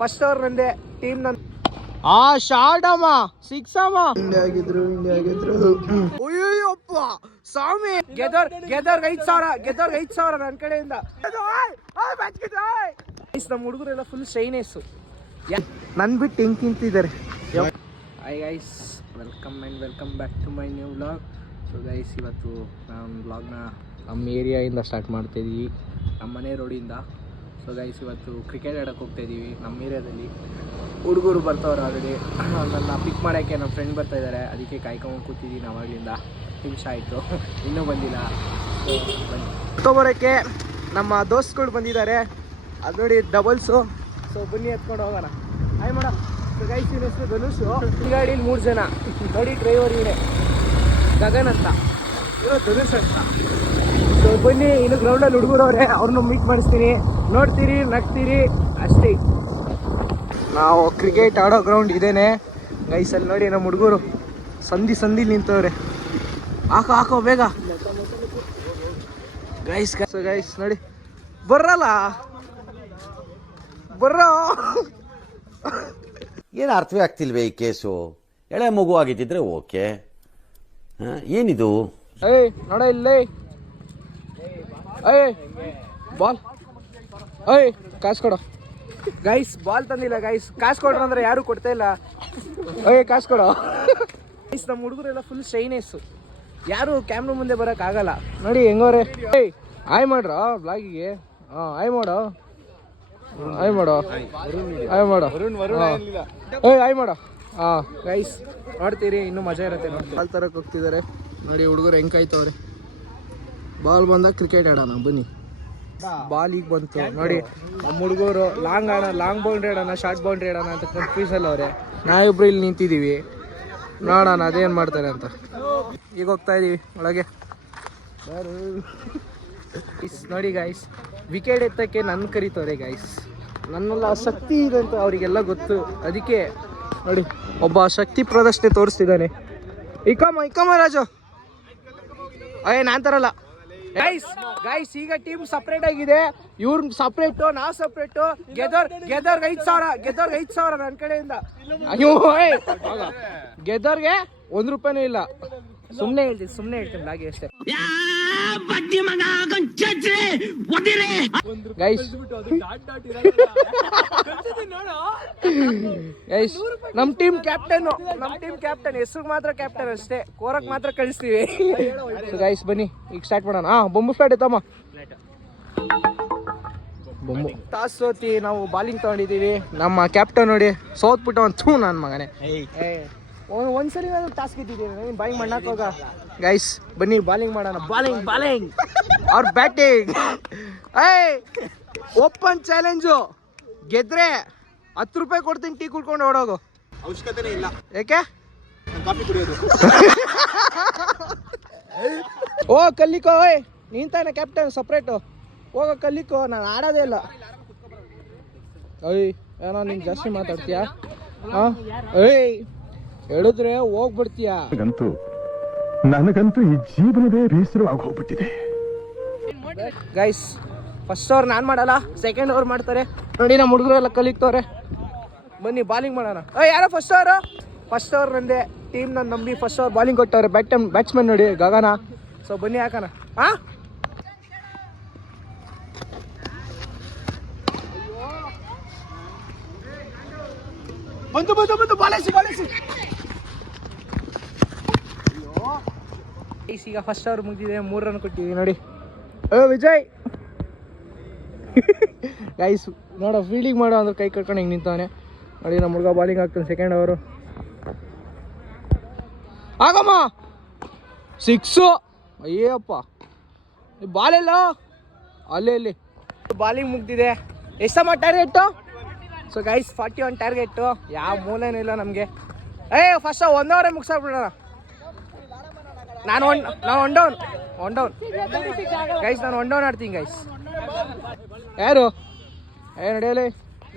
First over ನಂದೆ, team ನಂದು. Short ಅಮ್ಮ, ಸಿಕ್ಸ್ ಅಮ್ಮ. ಇಂಡಿಯಾ ಆಗಿದ್ರು ಅಯ್ಯಪ್ಪ ಸ್ವಾಮಿ. ಗೆದೋರ್ಗೆ 5,000 ನನ್ನ ಕಡೆಯಿಂದ. ನಮ್ಮ ಹುಡುಗರೆಲ್ಲ ಫುಲ್ ಶೈನೆಸ್ಸು. ನನ್ ಬಿಟ್ಟು ಹೆಂಗ್ ತಿಂತಿದ್ದಾರೆ. Hi guys, welcome back to my new vlog. So guys, ಇವತ್ತು ನಾನು ವ್ಲಾಗ್ನ ನಮ್ಮ ಏರಿಯಾಯಿಂದ ಸ್ಟಾರ್ಟ್ ಮಾಡ್ತಾಯಿದ್ದೀವಿ, ನಮ್ಮ ಮನೆ ರೋಡಿಂದ. ಸೊ ಗೈಸ್, ಇವತ್ತು ಕ್ರಿಕೆಟ್ ಆಡೋಕ್ಕೆ ಹೋಗ್ತಾಯಿದ್ದೀವಿ ನಮ್ಮ ಏರಿಯಾದಲ್ಲಿ. ಹುಡುಗರು ಬರ್ತಾವ್ರೆ ಆಲ್ರೆಡಿ. ನನ್ನ ಪಿಕ್ ಮಾಡೋಕ್ಕೆ ನಮ್ಮ ಫ್ರೆಂಡ್ ಬರ್ತಾಯಿದ್ದಾರೆ, ಅದಕ್ಕೆ ಕಾಯ್ಕೊಂಡು ಕೂತಿದ್ದೀನಿ ಅವಾಗಲಿಂದ. ನಿಮಿಷ ಆಯಿತು, ಇನ್ನೂ ಬಂದಿಲ್ಲ. ಸೊ ಬನ್ನಿ ತೊಗೊಬರೋಕ್ಕೆ ನಮ್ಮ ದೋಸ್ತುಗಳು ಬಂದಿದ್ದಾರೆ. ಅದು ನೋಡಿ ಡಬಲ್ಸು. ಸೊ ಬನ್ನಿ ಎತ್ಕೊಂಡು ಹೋಗೋಣ. Hi madam. ಸೊ ಗೈಸ್, ಇವ್ರ ಹೆಸರು ಧನುಷು. ಈ ಗಾಡೀಲಿ 3 ಜನ ನೋಡಿ. ಡ್ರೈವರ್ ಇವರೇ, ಗಗನ್ ಅಂತ, ಇವರು ಧನುಷ್ ಅಂತ. ಸೊ ಬನ್ನಿ, ಇನ್ನು ಗ್ರೌಂಡಲ್ಲಿ ಹುಡುಗರವ್ರೆ, ಅವ್ರನ್ನ ಮೀಟ್ ಮಾಡಿಸ್ತೀನಿ. ನೋಡ್ತೀರಿ, ನಗ್ತೀರಿ ಅಷ್ಟೇ. ನಾವು ಕ್ರಿಕೆಟ್ ಆಡೋ ಗ್ರೌಂಡ್ ಇದೇನೆ ಗೈಸ್. ಅಲ್ಲಿ ನೋಡಿ ನಮ್ಮ ಹುಡುಗರು ಸಂದಿ ನಿಂತವ್ರೆ. ಹಾಕೋ ಬೇಗ ಗೈಸ್. ಸೊ ಗೈಸ್ ನೋಡಿ, ಬರ್ರಲ್ಲ ಏನು ಅರ್ಥವೇ ಆಗ್ತಿಲ್ವೇ ಈ ಕೇಸು? ಎಳೆ ಮಗು ಆಗಿದ್ದಿದ್ರೆ ಓಕೆ, ಏನಿದು? ನೋಡ ಇಲ್ಲೇ ಬಾಲ್. ಕಾಸು ಕೊಡೋ ಗೈಸ್. ಬಾಲ್ ತಂದಿಲ್ಲ ಗೈಸ್. ಕಾಸು ಕೊಡ್ರ ಅಂದ್ರೆ ಯಾರು ಕೊಡ್ತಾ ಇಲ್ಲ. ಕಾಸು ಕೊಡೋ ಗೈಸ್. ನಮ್ಮ ಹುಡುಗರೆಲ್ಲ ಫುಲ್ ಶೈನೆಸ್ಸು, ಯಾರು ಕ್ಯಾಮ್ರಾ ಮುಂದೆ ಬರಕ್ ಆಗಲ್ಲ. ನೋಡಿ ಹೆಂಗೋರೆ. ಆಯ್ ಮಾಡ್ರ ಬ್ಲಾಗಿಗೆ. ಆಯ್ ಮಾಡೋ ಆಯ್ ಮಾಡೋ. ಗೈಸ್ ನೋಡ್ತೀರಿ, ಇನ್ನೂ ಮಜಾ ಇರುತ್ತೆ. ಬಾಲ್ ತರಕ್ಕೆ ಹೋಗ್ತಿದ್ದಾರೆ ನೋಡಿ ಹುಡುಗರು ಹೆಂಗ್ ಕಾಯ್ತವ್ರೆ. ಬಾಲ್ ಬಂದಾಗ ಕ್ರಿಕೆಟ್ ಆಡೋಣ ಬನ್ನಿ. ಬಾಲ್ ಈಗ ಬಂತು ನೋಡಿ. ನಮ್ಮ ಹುಡುಗರು ಲಾಂಗ್ ಬೌಂಡ್ರಿ ಆಡೋಣ, ಶಾರ್ಟ್ ಬೌಂಡ್ರಿ ಆಡೋಣ ಅಂತ ಕನ್ಫ್ಯೂಸಲ್ಲಿ ಅವ್ರೆ. ನಾವಿಬ್ರು ಇಲ್ಲಿ ನಿಂತಿದ್ದೀವಿ, ನೋಡೋಣ ಅದೇನು ಮಾಡ್ತಾರೆ ಅಂತ. ಈಗ ಹೋಗ್ತಾ ಇದೀವಿ ಒಳಗೆ. ನೋಡಿ ಗೈಸ್, ವಿಕೆಟ್ ಎತ್ತಕ್ಕೆ ನನ್ನ ಕರೀತವ್ರೆ ಗೈಸ್. ನನ್ನೆಲ್ಲ ಶಕ್ತಿ ಇದೆ ಅಂತ ಅವರಿಗೆಲ್ಲ ಗೊತ್ತು. ಅದಕ್ಕೆ ನೋಡಿ, ಒಬ್ಬ ಶಕ್ತಿ ಪ್ರದರ್ಶನೆ ತೋರಿಸ್ತಿದ್ದಾನೆ. ಇಕ್ಕಮ್ಮ ರಾಜು. ನಾನ್ ತರಲ್ಲ ಗೈಸ್. ಈಗ ಟೀಮ್ ಸಪ್ರೇಟ್ ಆಗಿದೆ. ಇವ್ರ ಸಪ್ರೇಟು, ನಾವು ಸಪ್ರೇಟು. ಗೆದೋರ್ಗೆ 5,000 ನನ್ನ ಕಡೆಯಿಂದ. ಅಯ್ಯೋ, ಗೆದೋರ್ಗೆ 1 ರೂಪಾಯಿನೂ ಇಲ್ಲ. ಸುಮ್ಮನೆ ಹೇಳ್ತೀನಿ ಹಾಗೆ ಅಷ್ಟೇ ಗೈಸ್. ನಮ್ ಟೀಮ್ ಕ್ಯಾಪ್ಟನ್ ಹೆಸರು ಮಾತ್ರ ಕ್ಯಾಪ್ಟನ್ ಅಷ್ಟೇ. ಕೋರಕ್ ಮಾತ್ರ ಕಳಿಸ್ತೀವಿ ಗೈಸ್. ಬನ್ನಿ ಈಗ ಸ್ಟಾರ್ಟ್ ಮಾಡೋಣ. ಬೊಂಬು ಸ್ಟಾರ್ಟ್ ಐತಮ್ಮ. ಬೊಂಬು ಟಾಸ್ ಸೋತಿ ನಾವು ಬಾಲಿಂಗ್ ತಗೊಂಡಿದ್ದೀವಿ. ನಮ್ಮ ಕ್ಯಾಪ್ಟನ್ ನೋಡಿ ಸೋತ್ಬಿಟ್ಟು ಒಂದು ನನ್ನ ಮಗನೇ. ಒಂದ್ಸರಿ ನಾನು ಟಾಸ್ ಗೆದ್ದಿದ್ದೀನಿ, ಬಾಲಿಂಗ್ ಮಾಡಕ್ ಹೋಗ ಗೈಸ್. ಬನ್ನಿ ಬಾಲಿಂಗ್ ಮಾಡೋಣ. ಬಾಲಿಂಗ್ ಅವ್ರ ಬ್ಯಾಟಿಂಗ್. Open challenge. ಗೆದ್ರೆ 10 ರೂಪಾಯಿ ಕೊಡ್ತೀನಿ, ಟೀ ಕುಡ್ಕೊಂಡು ಓಡೋಗು. ಅವಶ್ಯಕತೆನೇ ಇಲ್ಲ. ಯಾಕೆ? ಕಾಫಿ ಕುಡಿಯೋದು. ಕಲ್ಲಿಕೋ. ನೀನ್ ತಾನೆ ಕ್ಯಾಪ್ಟನ್ ಸಪ್ರೇಟು. ಹೋಗೋ ಕಲ್ಲಿಕೋ. ನಾನು ಆಡೋದೇ ಇಲ್ಲ. ಏನೋ ನೀನ್ ಜಾಸ್ತಿ ಮಾತಾಡ್ತೀಯಾ? ಹೇಳಿದ್ರೆ ಹೋಗ್ಬಿಡ್ತೀಯ. ನನಗಂತೂ ಈ ಜೀವನವೇ ಬೇಸರವಾಗಿ ಹೋಗ್ಬಿಟ್ಟಿದೆ ಗೈಸ್. ಫಸ್ಟ್ ಓವರ್ ನಾನು ಮಾಡಲ್ಲ, ಸೆಕೆಂಡ್ ಓವರ್ ಮಾಡ್ತಾರೆ ನೋಡಿ. ನಮ್ಮ ಹುಡುಗರೆಲ್ಲ ಕಲಿತವ್ರೆ. ಬನ್ನಿ ಬಾಲಿಂಗ್ ಮಾಡೋಣ. ಯಾರೋ ಫಸ್ಟ್ ಓವರ್ ನಂದೆ, ಟೀಮ್ ನನ್ನ ನಂಬಿ ಫಸ್ಟ್ ಓವರ್ ಬಾಲಿಂಗ್ ಕೊಟ್ಟವ್ರೆ. ಬ್ಯಾಟ್ಸ್ಮನ್ ನೋಡಿ ಗಗನ. ಸೊ ಬನ್ನಿ ಹಾಕೋಣ. ಬಂತು ಬಾಲೇಸಿ. ಈಗ ಫಸ್ಟ್ ಓವರ್ ಮುಗಿದಿದೆ, 3 ರನ್ ಕೊಟ್ಟಿವಿ ನೋಡಿ. ವಿಜಯ್ ಗೈಸ್ ನೋಡೋ, ಫೀಲ್ಡಿಂಗ್ ಮಾಡೋ ಅಂದ್ರೆ ಕೈ ಕಟ್ಕೊಂಡು ಹಿಂಗೆ ನಿಂತವನೆ ನೋಡಿ. ನಮ್ಮ ಹುಡುಗ ಬಾಲಿಂಗ್ ಆಗ್ತಾನೆ. ಸೆಕೆಂಡ್ ಓವರು ಆಗಮ್ಮ 6. ಅಯ್ಯಪ್ಪ, ಬಾಲೆಲ್ಲ ಅಲ್ಲಿ ಬಾಲಿಂಗ್ ಮುಗ್ದಿದೆ. ಎಷ್ಟಮ್ಮ ಟಾರ್ಗೆಟ್ಟು? So guys 41 target. ಯಾವ ಮೂಲೆನೂ ಇಲ್ಲ ನಮಗೆ. ಫಸ್ಟ್ 1 ಓವರೇ ಮುಗಿಸ್ಬಿಡೋಣ. ನಾನು ಒನ್ ಡೌನ್ ಗೈಸ್. ನಾನು 1 ಡೌನ್ ಆಡ್ತೀನಿ ಗೈಸ್. ಯಾರು ನಡೆಯಲಿ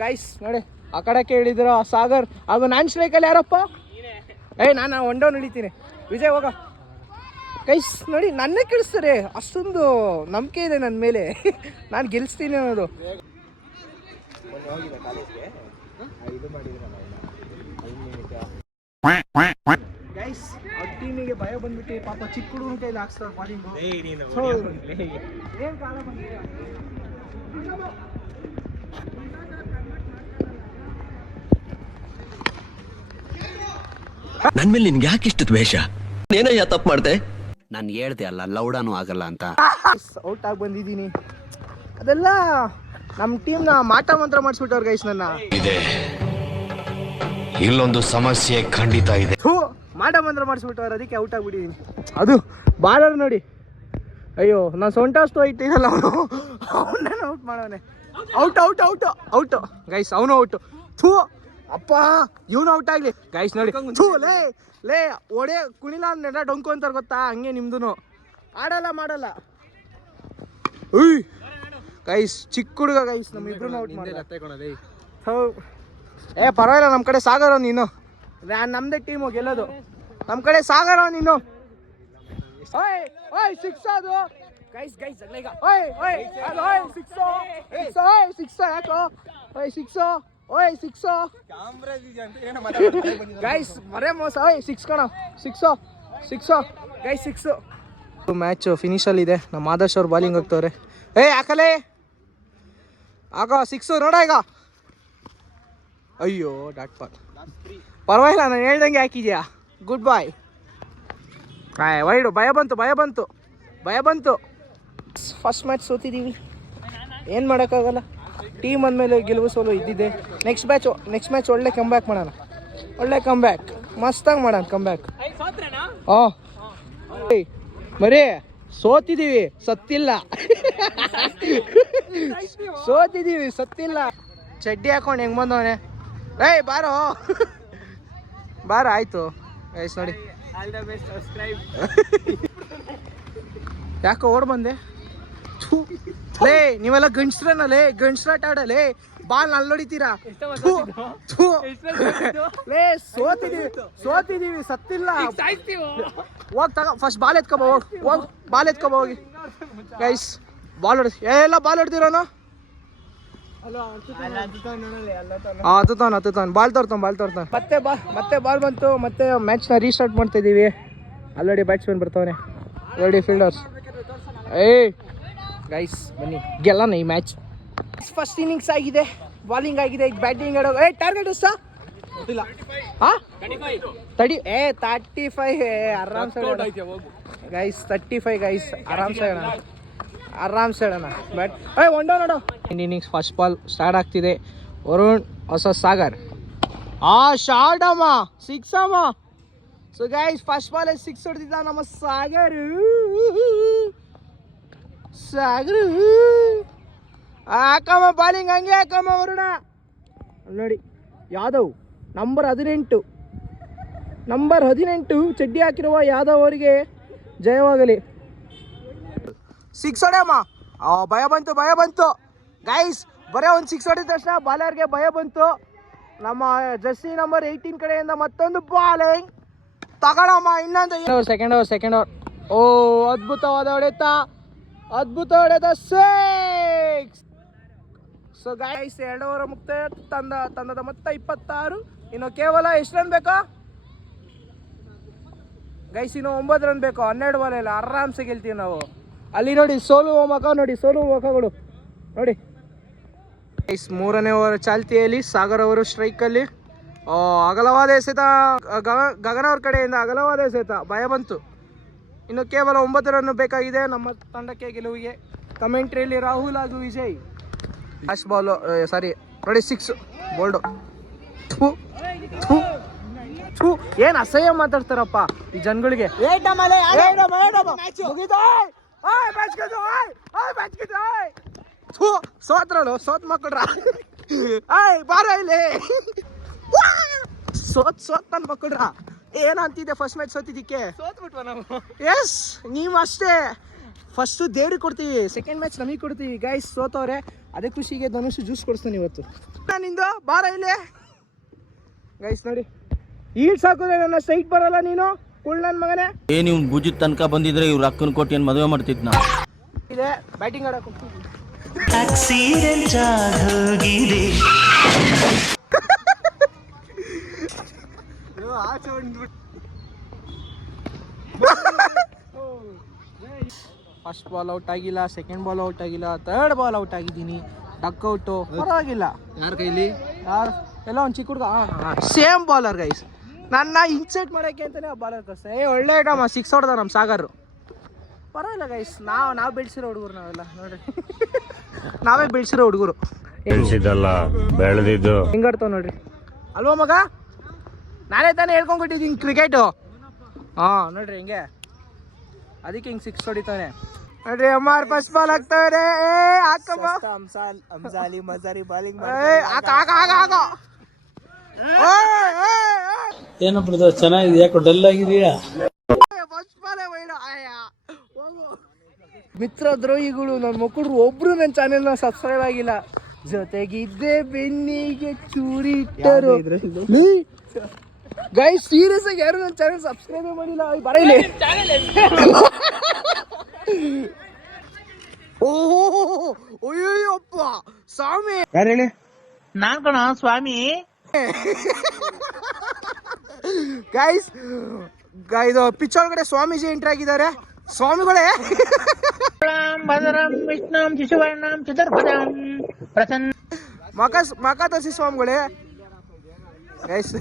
ಗೈಸ್. ನೋಡಿ ಆ ಕಡೆಕ್ಕೆ ಹೇಳಿದ್ರ ಸಾಗರ್. ಹಾಗೂ ನಾನ್ ಸ್ಟ್ರೈಕಲ್ಲಿ ಯಾರಪ್ಪ? ನಾನು 1 ಡೌನ್ ಹಿಡಿತೀನಿ. ವಿಜಯ್ ಹೋಗ ಗೈಸ್. ನೋಡಿ ನನ್ನೇ ಕೇಳಿಸ್ತಾರೆ, ಅಷ್ಟೊಂದು ನಂಬಿಕೆ ಇದೆ ನನ್ನ ಮೇಲೆ. ನಾನು ಗೆಲ್ಲಿಸ್ತೀನಿ ಅನ್ನೋದು. ಗೈಸ್ ಅವ್ರ ಟೀಮಿಗೆ ಭಯ ಬಂದ್ಬಿಟ್ಟು ಪಾಪ ಚಿಕ್ಕ ಹುಡುಗನ ಕೈಲಿ ಹಾಕ್ಸ್ತಾರೆ ಬಾಲಿಂಗು. ಏನ್ ಕಾಲ ಬಂದಿದೆ ನನ್ ಮೇಲೆ ನಿನ್ಗೆ ಯಾಕೆ ಇಷ್ಟು ದ್ವೇಷ? ಏನಯ್ಯ ತಪ್ಪು ಮಾಡ್ದೆ? ನಾನು ಹೇಳ್ದೆ ಅಲ್ಲ ಲೌಡಾನು ಆಗಲ್ಲ ಅಂತ. ಔಟ್ ಆಗಿ ಬಂದಿದ್ದೀನಿ. ಅದೆಲ್ಲ ನಮ್ಮ ಟೀಮ್ನ ಮಾಟ ಮಂತ್ರ ಮಾಡಿಸ್ಬಿಟ್ಟವ್ರು ಗೈಸ್ ನನ್ನ. ಇದೆ ಇಲ್ಲೊಂದು ಸಮಸ್ಯೆ ಖಂಡಿತ ಇದೆ. ಮಾಟ ಮಂತ್ರ ಮಾಡಿಸ್ಬಿಟ್ಟವ್ರು, ಅದಕ್ಕೆ ಔಟ್ ಆಗಿಬಿಟ್ಟಿದ್ದೀನಿ. ಅದು ಬಾಲರ್ ನೋಡಿ, ಅಯ್ಯೋ ನಾನು ಸೊಂಟಷ್ಟು ಇಟ್ಟಿರಲ್ಲ ಅವನು, ಅವನನ್ನ ಔಟ್ ಮಾಡೋನೆ. Out out out out guys, ಅವನು ಔಟು. ಥೂ ಅಪ್ಪ, ಇವನು ಔಟ್ ಆಗಲಿ ಗೈಸ್ ನೋಡಿ. ಥೂ ಲೇ ಲೇ ಒಡೆ ಕುಣಿಲ ನೆಲ ಡೊಂಕು ಅಂತಾರೆ ಗೊತ್ತಾ, ಹಂಗೆ ನಿಮ್ದು ಆಡಲ್ಲ ಮಾಡಲ್ಲ. ಉಯ್ ಗೈಸ್, ಚಿಕ್ಕ ಹುಡುಗ ಗೈಸ್, ನಮ್ಮ ಇಬ್ರು ಔಟ್ ಮಾಡಿ. ಏ ಪರವಾಗಿಲ್ಲ, ನಮ್ಮ ಕಡೆ ಸಾಗರ ನೀನು, ನಮ್ದೇ ಟೀಮು ಗೆಲ್ಲೋದು. ನಮ್ಮ ಕಡೆ ಸಾಗರ ನೀನು. ಓಯ್ ಓಯ್ ಸಿಕ್ಸ್ ಅದು ಗೈಸ್ ಗೈಸ್ ಈಗ. ಓಯ್ ಓಯ್ ಅದು ಓಯ್ ಸಿಕ್ಸ್ ಸಿಕ್ಸ್ ಓಯ್ ಸಿಕ್ಸ್ ಯಾಕೋ ಓಯ್ ಸಿಕ್ಸ್ ಓಯ್ ಸಿಕ್ಸ್ ಗೈಸ್ ಮರೆ ಮೋಸ. ಓಯ್ ಸಿಕ್ಸ್ ಕಣ, six six guys six. Match ಫಿನಿಶಲ್ಲಿದೆ. ನಮ್ಮ ಆದರ್ಶ್ ಅವ್ರು ಬಾಲಿಂಗ್ ಹೋಗ್ತವ್ರೆ. ಏಯ್ ಹಾಕಲೇ ಆಗ ಸಿಕ್ಸು ನೋಡ ಈಗ. ಅಯ್ಯೋ ಡಾಟ್ ಬಾಲ್. ಪರವಾಗಿಲ್ಲ, ನಾನು ಹೇಳ್ದಂಗೆ ಹಾಕಿದ್ಯಾ. ಗುಡ್ ಬಾಯ್. ವೈಡು ಭಯ ಬಂತು ಭಯ ಬಂತು ಭಯ ಬಂತು. ಫಸ್ಟ್ ಮ್ಯಾಚ್ ಸೋತಿದ್ದೀವಿ, ಏನು ಮಾಡೋಕ್ಕಾಗಲ್ಲ. ಟೀಮ್ ಅಂದಮೇಲೆ ಗೆಲುವು ಸೋಲು ಇದ್ದಿದೆ. ನೆಕ್ಸ್ಟ್ ಮ್ಯಾಚ್ ಒಳ್ಳೆ ಕಮ್ಬ್ಯಾಕ್ ಮಾಡೋಣ, ಒಳ್ಳೆ ಕಮ್ಬ್ಯಾಕ್ ಮಸ್ತಾಗಿ ಮಾಡೋಣ ಕಮ್ಬ್ಯಾಕ್. ಹಾಂ ಬರೀ ಸೋತಿದ್ದೀವಿ, ಸತ್ತಿಲ್ಲ. ಸೋತಿದ್ದೀವಿ, ಸತ್ತಿಲ್ಲ. ಚಡ್ಡಿ ಹಾಕೊಂಡು ಹೆಂಗೆ ಬಂದವನೆ. ಏಯ್ ಬಾರೋ ಬಾರ ಆಯಿತು ಗೈಸ್ ನೋಡಿ. ಯಾಕೋ ಓಡ್ ಬಂದೆ. ಲೇ ನೀವೆಲ್ಲ ಗಂಡ್ಸ್ರನಲ್ಲೇ, ಗಂಡ್ಸ್ರಾಟ ಆಡಲೇ, ಬಾಲ್ ಅಲ್ಲಿ ಹೊಡಿತೀರಾ. ಲೇ ಸೋತಿದೀವಿ ಸತ್ತಿಲ್ಲ. ಹೋಗ್ ತಗೋ ಫಸ್ಟ್ ಬಾಲ್ ಎತ್ಕೊಬ, ಹೋಗ್ ಬಾಲ್ ಎತ್ಕೊಬ ಹೋಗಿ ಗೈಸ್. ಬಾಲ್ ಹೊಡ್ ಎಲ್ಲ ಬಾಲ್ ಹೊಡ್ದಿರೋನು. ಹತ್ತುತ್ತಾನೆ ಬಾಲ್ ತೋರ್ತಾನೆ. ಮತ್ತೆ ಬಾಲ್ ಬಂತು. ಮತ್ತೆ ಮ್ಯಾಚ್ನ ರೀಸ್ಟಾರ್ಟ್ ಮಾಡ್ತಾ ಇದ್ದೀವಿ. ಆಲ್ರೆಡಿ ಬ್ಯಾಟ್ಸ್ಮನ್ ಬರ್ತಾವನೆ, ಆಲ್ರೆಡಿ ಫೀಲ್ಡರ್ಸ್. ಏಯ್ ಗೈಸ್ ಬನ್ನಿ ಗೆಲ್ಲೋಣ ಈ ಮ್ಯಾಚ್. ಫಸ್ಟ್ ಇನ್ನಿಂಗ್ಸ್ ಆಗಿದೆ, ಬಾಲಿಂಗ್ ಆಗಿದೆ, ಈಗ ಬ್ಯಾಟಿಂಗ್ ಆಡೋ. ಟಾರ್ಗೆಟ್ ಎಷ್ಟ ಗೊತ್ತಿಲ್ಲ. ಹಾಂ 35 ಆರಾಮ್ಸೆ ಗೈಸ್. 35 ಗೈಸ್, ಆರಾಮ್ಸೆ ಹೇಳೋಣ. ಬಟ್ ಒಂಡೋ ನೋಡು. ಇನ್ನಿಂಗ್ಸ್ ಫಸ್ಟ್ ಬಾಲ್ ಸ್ಟಾರ್ಟ್ ಆಗ್ತಿದೆ. ವರುಣ್ ಹೊಸ ಸಾಗರ್. ಶಾರ್ಟ್ ಅಮ್ಮ, ಸಿಕ್ಸ್ ಅಮ್ಮ. So guys first ball six ಹೊಡೆದಿದ್ದ ನಮ್ಮ ಸಾಗರ್. ಹಾಕಮ್ಮ ಬಾಲಿಂಗ್, ಹಂಗೆ ಹಾಕಮ್ಮ ವರುಣ. ನೋಡಿ ಯಾದವ್ ನಂಬರ್ 18 ಚಡ್ಡಿ ಹಾಕಿರುವ ಯಾದವ್ ಅವರಿಗೆ ಜಯವಾಗಲಿ. ಸಿಕ್ಸ್ ಹೊಡೆಯಮ್ಮ. ಭಯ ಬಂತು ಗೈಸ್. ಬರೀ ಒಂದು ಸಿಕ್ಸ್ ಹೊಡೆದ ತಕ್ಷಣ ಬಾಲರ್ಗೆ ಭಯ ಬಂತು. ನಮ್ಮ ಜರ್ಸಿ ನಂಬರ್ 18 ಕಡೆಯಿಂದ ಮತ್ತೊಂದು ಬಾಲಿಂಗ್ ತಗೊಳಮ್ಮ. ಇನ್ನೊಂದು ಸೆಕೆಂಡ್ ಓವರ್. ಓ ಅದ್ಭುತವಾದ ಹೊಡೆತ 6. ಸೊ ಗೈಸ್ 2 ಓವರ್ ಮುಕ್ತಾಯ. ತಂಡದ ಮೊತ್ತ 26. ಇನ್ನು ಕೇವಲ ಎಷ್ಟು ರನ್ ಬೇಕಾ ಗೈಸ್? ಇನ್ನು 9 ರನ್ ಬೇಕು. 12 ಬಾಲ್ ಇಲ್ಲ, ಆರಾಮ್ಸೆ ಗೆಲ್ತೀವಿ ನಾವು. ಅಲ್ಲಿ ನೋಡಿ ಸೋಲುವ ಮುಖಗಳು ನೋಡಿ ಗೈಸ್. 3ನೇ ಓವರ್ ಚಾಲ್ತಿಯಲ್ಲಿ ಸಾಗರ್ ಅವರು ಸ್ಟ್ರೈಕಲ್ಲಿ. ಅಗಲವಾದ ಎಸೆತ ಗಗನ ಅವ್ರ ಕಡೆಯಿಂದ, ಅಗಲವಾದ ಎಸೆತ. ಭಯ ಬಂತು. ಇನ್ನು ಕೇವಲ 9 ರನ್ ಬೇಕಾಗಿದೆ ನಮ್ಮ ತಂಡಕ್ಕೆ ಗೆಲುವಿಗೆ. ಕಮೆಂಟ್ರಿಯಲ್ಲಿ ರಾಹುಲ್ ಹಾಗೂ ವಿಜಯ್. ಫಾಸ್ಟ್ ಬಾಲು ಸಾರಿ ನೋಡಿ 6 ಬೋಲ್ಡು. ಏನು ಅಸಹ್ಯ ಮಾತಾಡ್ತಾರಪ್ಪ ಈ ಜನಗಳಿಗೆ. ಸೋತ್ ಮಕ್ಕಳ್ರ. ಬಾರ ಇಲ್ಲಿ ಸೋತ್ ನನ್ನ ಮಕ್ಕಳ್ರ. ಏನಂತಿದ್ದೆ ಫಸ್ಟ್ ಮ್ಯಾಚ್ ಸೋತಿದ್ದಕ್ಕೆ? ಎಸ್, ನೀವು ಅಷ್ಟೇ. ಫಸ್ಟು ದೇವ್ರಿಗೆ ಕೊಡ್ತೀವಿ, ಸೆಕೆಂಡ್ ಮ್ಯಾಚ್ ನಮಗೆ ಕೊಡ್ತೀವಿ ಗೈಸ್. ಸೋತವ್ರೆ, ಅದೇ ಖುಷಿಗೆ ಧನುಷ್ ಜ್ಯೂಸ್ ಕೊಡಿಸ್ತಾನೆ ಇವತ್ತು. ನಿಂದು ಬಾರ ಇಲ್ಲಿ ಗೈಸ್ ನೋಡಿ. ಈಡ್ ಸಾಕಿದ್ರೆ ನನ್ನ ಸೈಟ್ ಬರಲ್ಲ ನೀನು ಕುಳ್ ನನ್ನ ಮಗನೇ. ನೀವು ಗುಜಿ ತನಕ ಬಂದಿದ್ರೆ ಇವ್ರು ಅಕ್ಕನ ಕೊಟ್ಟು ಏನು ಮದುವೆ ಮಾಡ್ತಿದ್ನ. ಇದೆ ಬ್ಯಾಟಿಂಗ್ ಆಡಕ್ಕೆ ಫಸ್ಟ್ ಬಾಲ್ ಔಟ್ ಆಗಿಲ್ಲ, ಸೆಕೆಂಡ್ ಬಾಲ್ ಔಟ್ ಆಗಿಲ್ಲ, ಥರ್ಡ್ ಬಾಲ್ ಔಟ್ ಆಗಿದ್ದೀನಿ, ಡಕ್ ಔಟು, ಪರವಾಗಿಲ್ಲ. ಯಾರ ಕೈಲಿ ಎಲ್ಲ ಒಂದು ಚಿಕ್ಕ ಹುಡುಗ ಸೇಮ್ ಬಾಲರ್ ಗೈಸ್. ನನ್ನ ಇನ್ಸೆಟ್ ಮಾಡೋಕ್ಕೆ ಅಂತಲೇ ಆ ಬಾಲರ್ ಕಳಿಸ್ತಾರೆ. ಒಳ್ಳೆ ಐಟಮ್ 6 ಹೊಡೆದ ನಮ್ಮ ಸಾಗರ್. ಪರವಾಗಿಲ್ಲ ಗೈಸ್, ನಾವು ಬೆಳೆಸಿರೋ ಹುಡುಗರು ನಾವೆಲ್ಲ ನೋಡ್ರಿ. ನಾವೇ ಬೆಳೆಸಿರೋ ಹುಡುಗರು. ಬೆಳೆಸಿದಲ್ಲ ಬೆಳೆದಿದ್ದು ಹೆಂಗಾಡ್ತಾವ ನೋಡ್ರಿ ಅಲ್ವಾ ಮಗ? ನಾನೇ ತಾನೇ ಹೇಳ್ಕೊಂಡ್ಬಿಟ್ಟಿದ್ದೀನಿ ಕ್ರಿಕೆಟು. ಹಾಂ ನೋಡ್ರಿ ಹಿಂಗೆ, ಅದಕ್ಕೆ ಹಿಂಗೆ 6 ಹೊಡಿತಾನೆ ನೋಡ್ರಿ. ಅಮ್ಮಾರ್ ಫಸ್ಟ್ ಬಾಲ್ ಹಾಕ್ತಾವ್ರೆ. ಹಾಕಮ್ಮ ಏನೋ ಬ್ರದರ್ ಚೆನ್ನಾಗಿದೆ, ಯಾಕೋ ಡಲ್ ಆಗಿದೆಯಾ? ಮಿತ್ರ ದ್ರೋಹಿಗಳು ನನ್ನ ಮಕ್ಕಳು ಒಬ್ರು ನನ್ನ ಚಾನೆಲ್ನ ಸಬ್ಸ್ಕ್ರೈಬ್ ಆಗಿಲ್ಲ. ಜೊತೆಗಿದ್ದೆ ಬೆನ್ನಿಗೆ ಚೂರಿ ಇಟ್ಟರು. ಗೈಸ್ ಸೀರಿಯಸ್ ಆಗಿ ಯಾರು ನನ್ನ ಚಾನೆಲ್ ಸಬ್ಸ್ಕ್ರೈಬ್ ಮಾಡಿಲ್ಲ. ಬರಲಿ ಓಯ್ಯಪ್ಪ ಸ್ವಾಮಿ. ಯಾರು ಹೇಳಿ? ನಾನ್ ಕಣ ಸ್ವಾಮಿ. ಗೈಸ್ ಇದು ಪಿಚ್ ಒಳಗಡೆ ಸ್ವಾಮೀಜಿ ಎಂಟ್ರಿ ಆಗಿದ್ದಾರೆ. ಸ್ವಾಮಿಗಳೇ ಮಕ ತೋರಿಸಿ ಸ್ವಾಮಿಗಳೇ. ಗೈಸ್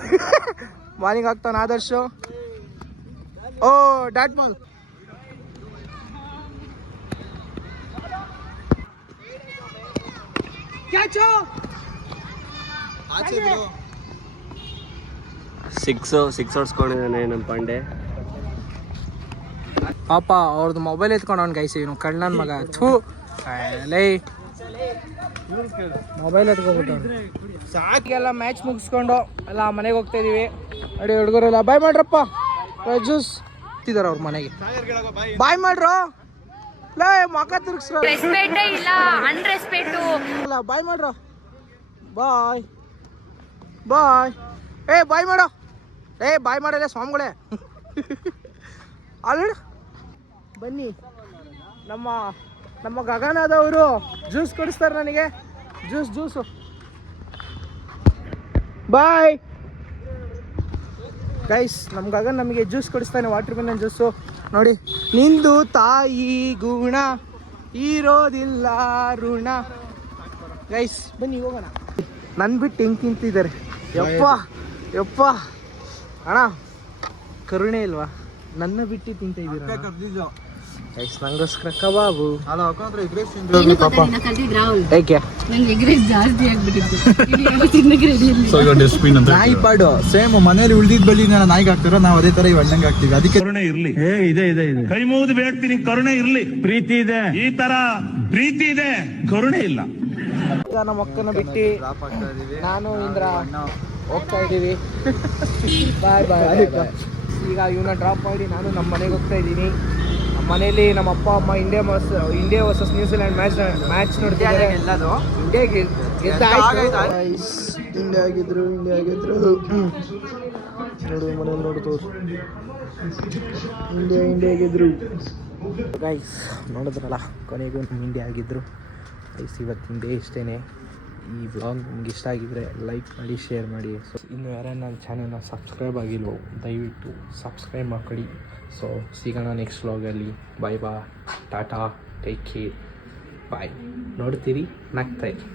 ಬಾಲಿಂಗ್ ಆಗ್ತಾನೆ ಆದರ್ಶ್. ಓ ಡಾಟ್ ಬಾಲ್. ಸಿಕ್ಸ್ ಹೊಡ್ಸ್ಕೊಂಡಿದ್ದಾನೆ ನಮ್ಮ ಪಾಂಡೆ. ಪಾಪ ಅವ್ರದ್ದು ಮೊಬೈಲ್ ಎತ್ಕೊಂಡವನ್ ಗೈಸ್, ಇವನು ಕಳ್ಳನ ಮಗ. ಥೂ ಲೈ ಮೊಬೈಲ್ ಎತ್ಕೊಬಿಟ್ಟು ಸಾಕೆಲ್ಲ ಮ್ಯಾಚ್ ಮುಗಿಸ್ಕೊಂಡು ಎಲ್ಲ ಮನೆಗೆ ಹೋಗ್ತಾ ಇದೀವಿ. ನೋಡಿ ಹುಡುಗರೆಲ್ಲ ಬಾಯ್ ಮಾಡ್ರಪ್ಪ. ಜ್ಯೂಸ್ ತಿದಾರ ಅವ್ರ ಮನೆಗೆ. ಬಾಯ್ ಮಾಡ್ರು. ಲೇ ಮಕ ತಿರ್ಗಿಸ್ರ. ಬಾಯ್ ಮಾಡ್ರು. ಬಾಯ್ ಬಾಯ್. ಬಾಯ್ ಮಾಡೋ. ಬಾಯ್ ಮಾಡಲ್ಲ ಸ್ವಾಮಿಗಳೇ. ಅಲ್ಲ ಬನ್ನಿ, ನಮ್ಮ ಗಗನದವರು ಜ್ಯೂಸ್ ಕೊಡಿಸ್ತಾರೆ ನನಗೆ. Juice boy guys. ನಮ್ಮ ಗಗನ್ ನಮಗೆ ಜ್ಯೂಸ್ ಕೊಡಿಸ್ತಾನೆ, ವಾಟರ್ ಮೆಲನ್ ಜ್ಯೂಸು. ನೋಡಿ, ನಿಂದು ತಾಯಿ ಗುಣ ಇರೋದಿಲ್ಲ ಋಣ. ಗೈಸ್ ಬನ್ನಿ ಹೋಗೋಣ. ನನ್ನ ಬಿಟ್ಟು ಹೆಂಗೆ ತಿಂತಿದ್ದಾರೆ ಯಪ್ಪ ಅಣ್ಣ, ಕರುಣೆ ಇಲ್ವಾ? ನನ್ನ ಬಿಟ್ಟು ತಿಂತ ಇದ್ದೀರಾ ಗೈಸ್? ನಂಗೋಸ್ಕರ ಕಬಾಬು. ಏಕೆ ನಾಯಿ ಪಾಡು ಸೇಮ್ ಮನೇಲಿ ಉಳಿದಿದ್ ಬಳಿ ನಾಯಿಗೆ ಹಾಕ್ತಾರ, ನಾವು ಅದೇ ತರ ಅಣ್ಣಂಗೆ ಹಾಕ್ತಿವಿ. ಅದಕ್ಕೆ ಕರುಣೆ ಇರ್ಲಿ. ಇದೆ ಕೈ ಮುಗಿದು ಬೇಡ್ತೀನಿ, ಕರುಣೆ ಇರ್ಲಿ. ಪ್ರೀತಿ ಇದೆ, ಈ ತರ ಪ್ರೀತಿ ಇದೆ, ಕರುಣೆ ಇಲ್ಲ. ಈಗ ನಮ್ಮ ಅಕ್ಕನ ಬಿಟ್ಟು ನಾನು ಇಂದ್ರ ಹೋಗ್ತಾ ಇದ್ದೀವಿ. ಬಾಯ್ ಬಾಯ್. ಈಗ ಇವನ್ನ ಡ್ರಾಪ್ ಮಾಡಿ ನಾನು ನಮ್ಮ ಮನೆಗೆ ಹೋಗ್ತಾ ಇದ್ದೀನಿ. ನಮ್ಮ ಮನೇಲಿ ನಮ್ಮ ಅಪ್ಪ ಅಮ್ಮ ಇಂಡಿಯಾ ವರ್ಸಸ್ ನ್ಯೂಜಿಲೆಂಡ್ ಮ್ಯಾಚ್ ನೋಡ್ತಿದ್ದಾರೆ. ಇಂಡಿಯಾ ಆಗಿದ್ರು ನೋಡು ಮನೇಲಿ ನೋಡ್ತು. ಇಂಡಿಯಾ ಆಗಿದ್ರು ಗೈಸ್, ನೋಡಿದ್ರಲ್ಲ ಕೊನೆಗೂ ನಮ್ಮ ಇಂಡಿಯಾ ಆಗಿದ್ರು ಗೈಸ್. ಇವತ್ತಿನ ಡೇ ಇಷ್ಟೇ. ಈ ವ್ಲಾಗ್ ನಿಮ್ಗೆ ಇಷ್ಟ ಆಗಿದ್ರೆ ಲೈಕ್ ಮಾಡಿ, ಶೇರ್ ಮಾಡಿ. ಸೊ ಇನ್ನು ಯಾರೇ ನನ್ನ ಚಾನಲ್ನ ಸಬ್ಸ್ಕ್ರೈಬ್ ಆಗಿಲ್ವೋ ದಯವಿಟ್ಟು ಸಬ್ಸ್ಕ್ರೈಬ್ ಮಾಡ್ಕೊಳ್ಳಿ. ಸೊ ಸಿಗೋಣ ನೆಕ್ಸ್ಟ್ ವ್ಲಾಗಲ್ಲಿ. ಬಾಯ್ ಬಾಯ್, ಟಾಟಾ, ಟೇಕ್ ಕೇರ್, ಬಾಯ್. ನೋಡ್ತೀರಿ, ನಗ್ತಾಯಿರಿ.